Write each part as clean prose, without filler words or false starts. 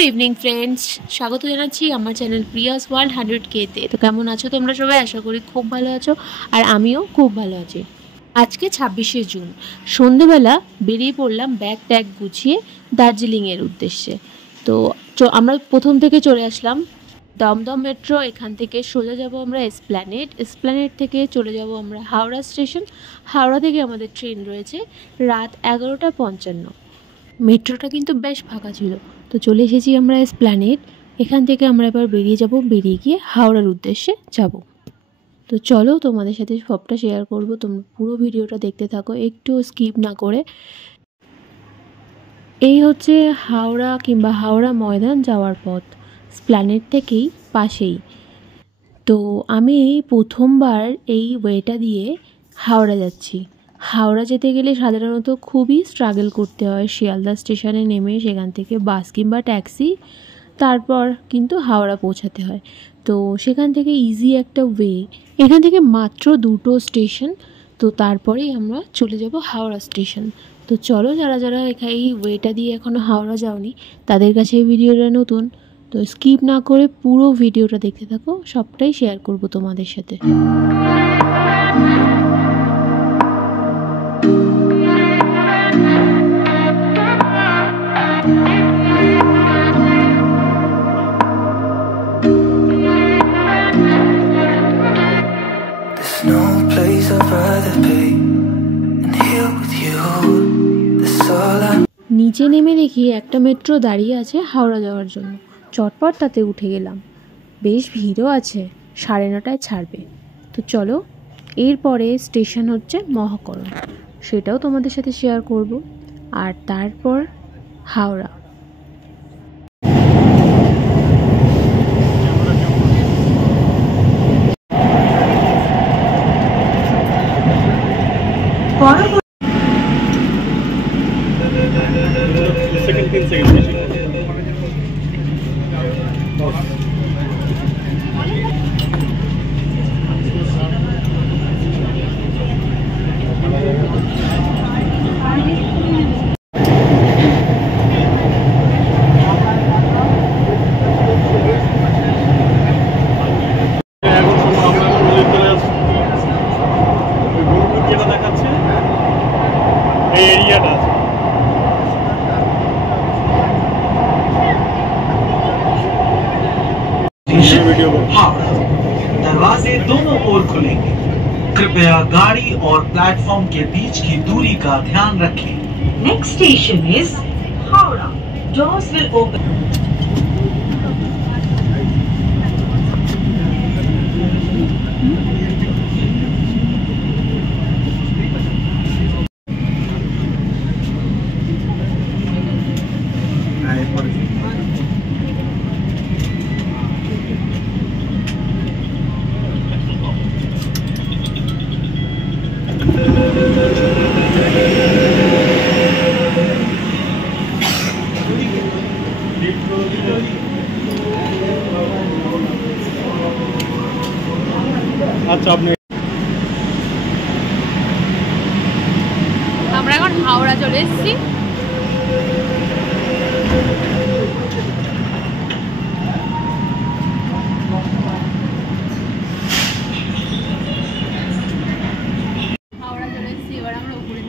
Good evening friends स्वागत জানাচ্ছি আমার চ্যানেল প্রিয়াস ওয়ার্ল্ড 100K তে। তো কেমন আছো তোমরা সবাই? আশা করি খুব ভালো আছো আর আমিও খুব ভালো আছি। আজকে 26শে জুন সন্ধ্যাবেলা বেরিয়ে পড়লাম ব্যাগ ট্যাগ গুছিয়ে দার্জিলিংয়ের উদ্দেশ্যে। তো আমরা প্রথম থেকে চলে আসলাম দমদম মেট্রো। এখান থেকে সোজা যাব আমরা এসপ্ল্যানেড থেকে চলে যাব আমরা হাওড়া স্টেশন। হাওড়া থেকে আমাদের ট্রেন রয়েছে রাত 11:55। মেট্রোটা কিন্তু বেশ ফাঁকা ছিল। তো চলে এসেছি আমরা এসপ্ল্যানেড। এখান থেকে আমরা এবার বেরিয়ে গিয়ে হাওড়ার উদ্দেশ্যে যাব। তো চলো তোমাদের সাথে সবটা শেয়ার করব, তোমরা পুরো ভিডিওটা দেখতে থাকো, একটু স্কিপ না করে। এই হচ্ছে হাওড়া কিংবা হাওড়া ময়দান যাওয়ার পথ, এসপ্ল্যানেড থেকেই পাশেই। তো আমি প্রথমবার এই ওয়েটা দিয়ে হাওড়া যাচ্ছি। হাওড়া যেতে গেলে সাধারণত খুবই স্ট্রাগল করতে হয়। শিয়ালদা স্টেশনে নেমে সেখান থেকে বাস কিংবা ট্যাক্সি, তারপর কিন্তু হাওড়া পৌঁছাতে হয়। তো সেখান থেকে ইজি একটা ওয়ে, এখান থেকে মাত্র 2টো স্টেশন। তো তারপরেই আমরা চলে যাব হাওড়া স্টেশন। তো চলো, যারা যারা এই ওয়েটা দিয়ে এখনও হাওড়া যাওনি তাদের কাছে এই ভিডিওটা নতুন। তো স্কিপ না করে পুরো ভিডিওটা দেখতে থাকো, সবটাই শেয়ার করব তোমাদের সাথে। নিচে নেমে দেখি একটা মেট্রো দাঁড়িয়ে আছে হাওড়া যাওয়ার জন্য। চটপট তাতে উঠে গেলাম। বেশ ভিড়ও আছে, 9:30টায় ছাড়বে। তো চলো, এরপরে স্টেশন হচ্ছে মহাকরণ, সেটাও তোমাদের সাথে শেয়ার করব। আর তারপর হাওড়া। दरवाजे दोनों ओर खुलेंगे। कृपया गाड़ी और प्लेटफॉर्म के बीच की दूरी का ध्यान रखें। Next station is Howrah. Doors will open. আচ্ছা, আপনি আমরা এখন হাওড়া চলে এসেছি। এবার আমরা উপরে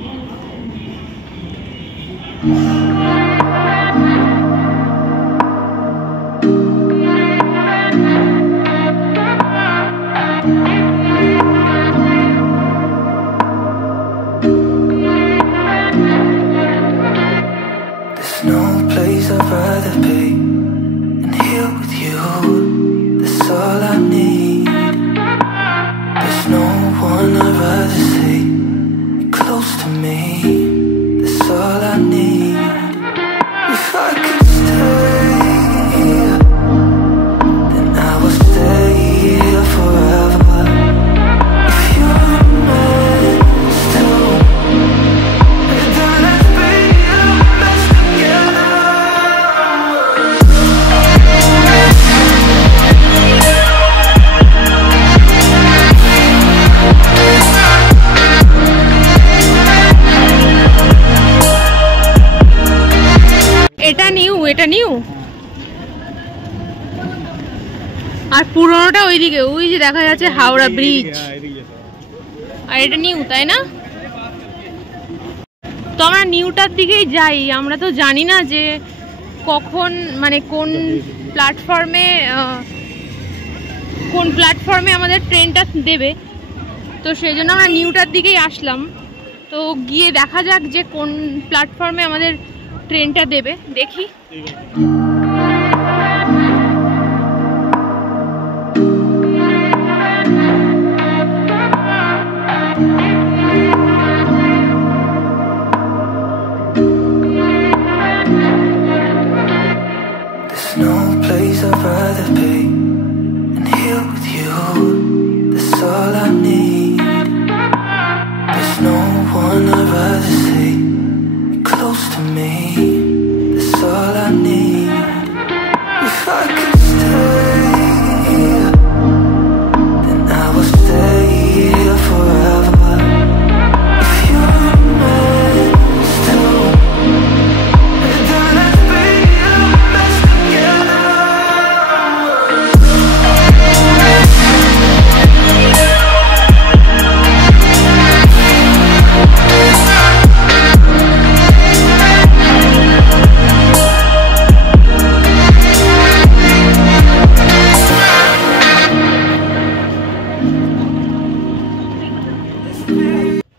এটা নিউ আর পুরোনোটা ওইদিকে, ওই যে দেখা যাচ্ছে হাওড়া ব্রিজ। আর এটা নিউ, তাই না? তো আমরা নিউটার দিকেই যাই। আমরা তো জানি না যে কখন, মানে কোন প্ল্যাটফর্মে আমাদের ট্রেনটা দেবে। তো সেই জন্য আমরা নিউটার দিকেই আসলাম। তো গিয়ে দেখা যাক যে কোন প্ল্যাটফর্মে আমাদের ট্রেনটা দেবে, দেখি।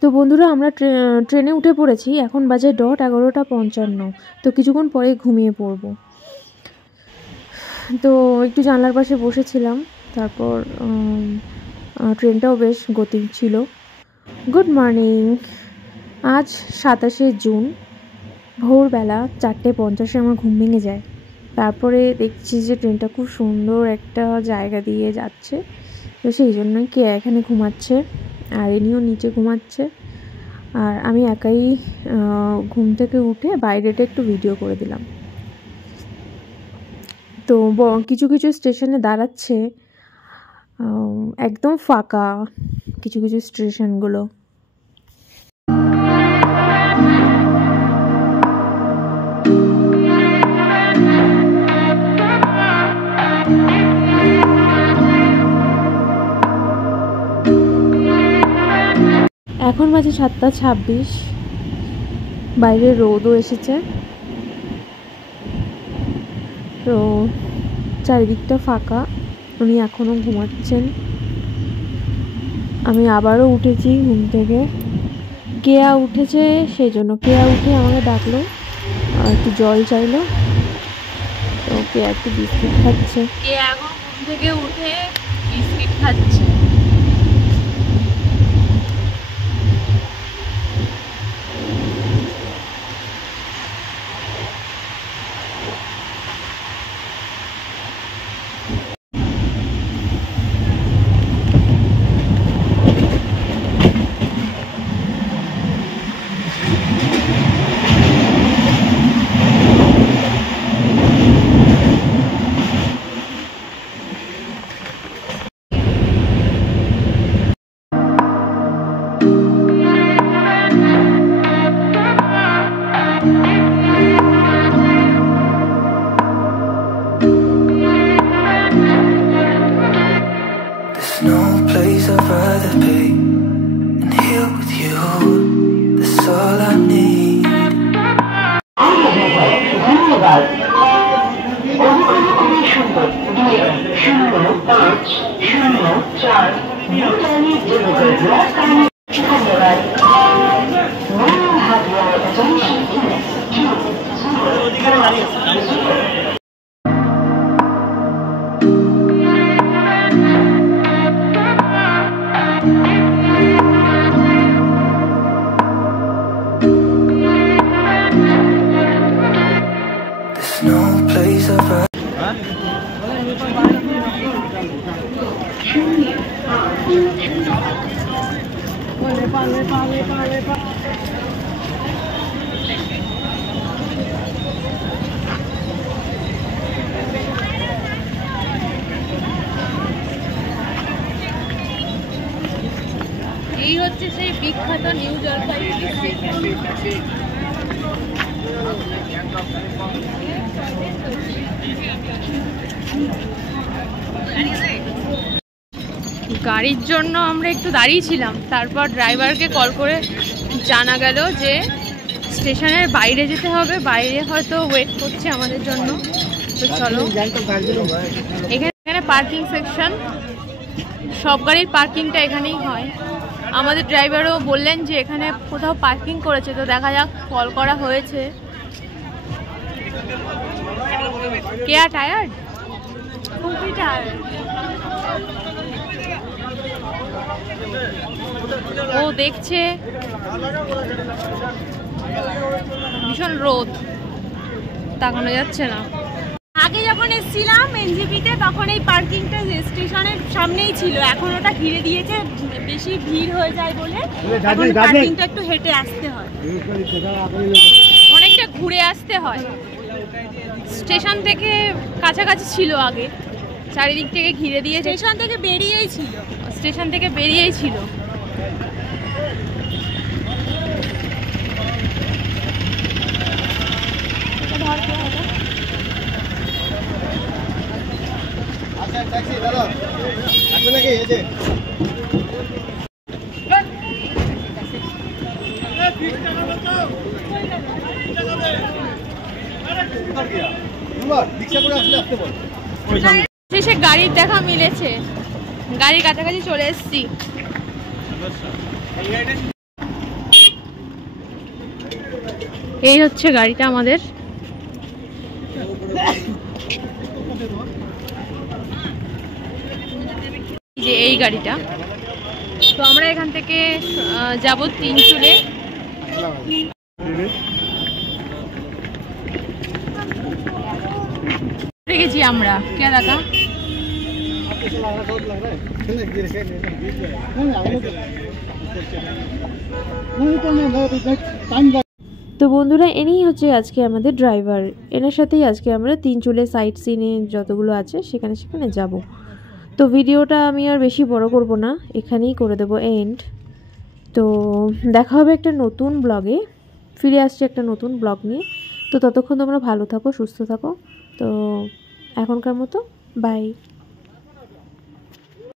তো বন্ধুরা, আমরা ট্রেনে উঠে পড়েছি। এখন বাজে 11:55। তো কিছুক্ষণ পরে ঘুমিয়ে পড়ব। তো একটু জানলার পাশে বসেছিলাম। তারপর ট্রেনটাও বেশ গতি ছিল। Good morning. আজ 27শে জুন, ভোরবেলা 4:50 আমার ঘুম ভেঙে যায়। তারপরে দেখছি যে ট্রেনটা খুব সুন্দর একটা জায়গা দিয়ে যাচ্ছে। তো সেই জন্যই কে এখানে ঘুমাচ্ছে, আর এনিও নিচে ঘুমাচ্ছে। আর আমি একাই ঘুম থেকে উঠে বাইরেটা একটু ভিডিও করে দিলাম। তো কিছু কিছু স্টেশনে দাঁড়াচ্ছে, একদম ফাঁকা কিছু কিছু স্টেশনগুলো। এখন বাজে 7:26। বাইরে রোদও এসেছে। তো চারিদিকটা ফাঁকা। উনি এখনও ঘুমাচ্ছেন। আমি আবারও উঠেছি ঘুম থেকে। কেয়া উঠেছে, সেই জন্য কেয়া উঠে আমাকে ডাকলো, একটু জল চাইলো। তো কেয়া একটু বিস্কিট খাচ্ছে। কেয়া এখন ঘুম থেকে উঠে বিস্কিট খাচ্ছে। এই হচ্ছে সেই বিখ্যাত নিউ জলপাইগুড়ি। গাড়ির জন্য আমরা একটু দাঁড়িয়েছিলাম, তারপর ড্রাইভারকে কল করে জানা গেল যে স্টেশনের বাইরে যেতে হবে, বাইরে হয়তো ওয়েট করছে আমাদের জন্য। তো চলো, এখানে পার্কিং সেকশন, সব গাড়ির পার্কিংটা এখানেই হয়। আমাদের ড্রাইভারও বললেন যে এখানে কোথাও পার্কিং করেছে, তো দেখা যাক, কল করা হয়েছে। কে আর টায়ার্ড, খুবই টায়ার্ড। ও দেখছে ভীষণ রোদ, তাকানো যাচ্ছে না। আগে যখন এসেছিলাম এনজিপিতে তখন এই পার্কিংটা স্টেশনের সামনেই ছিল, এখন ওটা ঘিরে দিয়েছে, বেশি ভিড় হয়ে যায় বলে এখন পার্কিংটা একটু হেঁটে আসতে হয়, অনেকটা ঘুরে আসতে হয়। স্টেশন থেকে কাছাকাছি ছিল আগে, চারিদিক থেকে ঘিরে দিয়ে স্টেশন থেকে বেরিয়েই ছিল, স্টেশন থেকে বেরিয়েই ছিল। ট্যাক্সি দাদা আসবে নাকি? এই যে রিক্সা করে আসলে আসতে বল। শেষে গাড়ির দেখা মিলেছে, গাড়ির কাছাকাছি চলে এসেছি। এই হচ্ছে গাড়িটা আমাদের। যে এই গাড়িটা, তো আমরা এখান থেকে যাব তিনচুলে। গেছি আমরা কে দেখা। তো বন্ধুরা, এনেই হচ্ছে আজকে আমাদের ড্রাইভার, এনার সাথেই আজকে আমরা তিনচুলে সাইট সিনে যতগুলো আছে সেখানে সেখানে যাব। তো ভিডিওটা আমি আর বেশি বড় করব না, এখানেই করে দেব এন্ড। তো দেখা হবে একটা নতুন ব্লগে, ফিরে আসছি একটা নতুন ব্লগ নিয়ে। তো ততক্ষণ তোমরা ভালো থাকো, সুস্থ থাকো। তো এখনকার মতো বাই।